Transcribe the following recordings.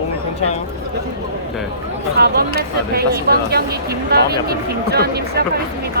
몸 괜찮아요? 네. 4번 매트 아, 네, 다시 102번 내가 경기 마음이 김다빈님, 아프네. 김주환님 시작하겠습니다.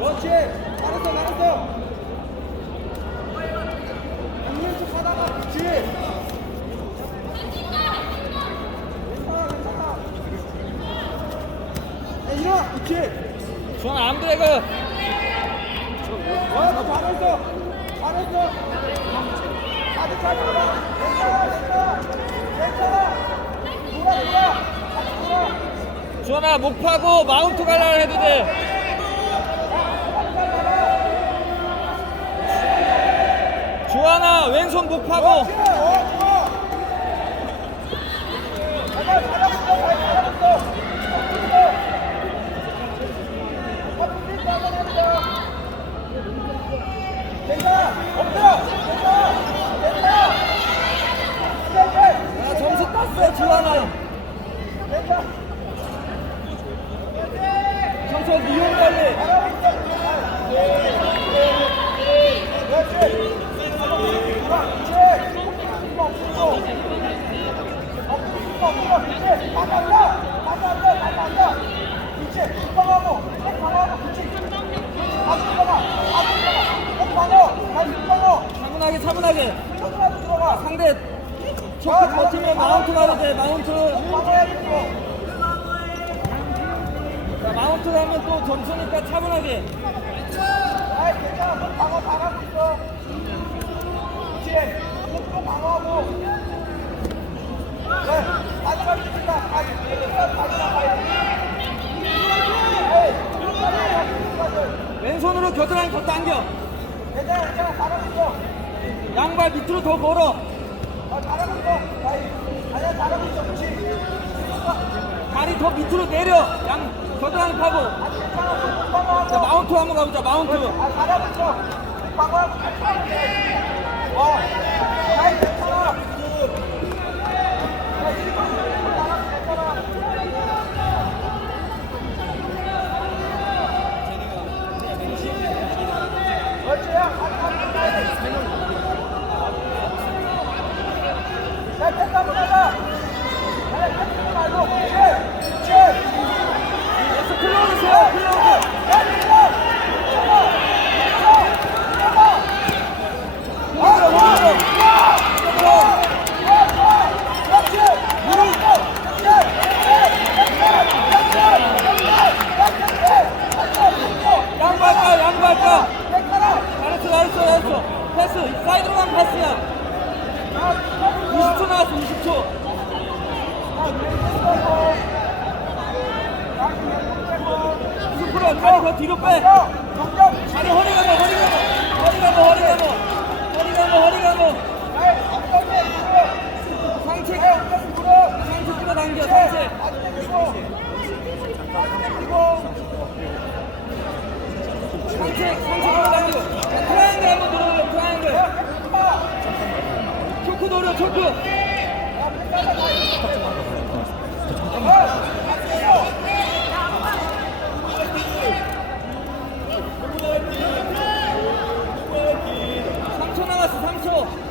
그렇지 잘했어 잘했어 없는 척 하다가 그렇지 괜찮아 괜찮아 야 일어나 그렇지 주환아 안 돼, 그. 어, 잘했어 잘했어 아주 잘 잡아 괜찮아 괜찮아 괜찮아 돌아 돌아 다시 돌아 주환아, 목 파고 마운트 가려고 해도 돼. 주환아, 왼손 목 파고. 어 좋아 잘잘하어잘 잘했어 괜찮아 엎드려 괜찮아 괜찮아 야, 주환아. 괜찮아 점수 이용 관리. 차분하게, 차분하게. 상대 초크 버티면 마운트 가도 돼, 마운트. 자, 마운트 가면 또 점수니까 차분하게. 왼손으로 겨드랑이 더 당겨. 괜찮아, 괜찮아, 잘하고 있어. 양발 밑으로 더 걸어. 다리 더 밑으로 내려. 양 겨드랑이 파고. 자, 마운트 한번 가보자, 마운트. 아, 잘하고. 패스, 사이드로 간 패스야. 20초 나왔어, 20초. 무슨 프로 다리 더 뒤로 빼. 다리 허리 가고, 허리 가고, 허리 가고, 허리 가고, 허리 가고, 허리 가고. 상체, 상체 끌어당겨, 상체. 상체, 상체 노려 점프. 삼초 남았어 삼초.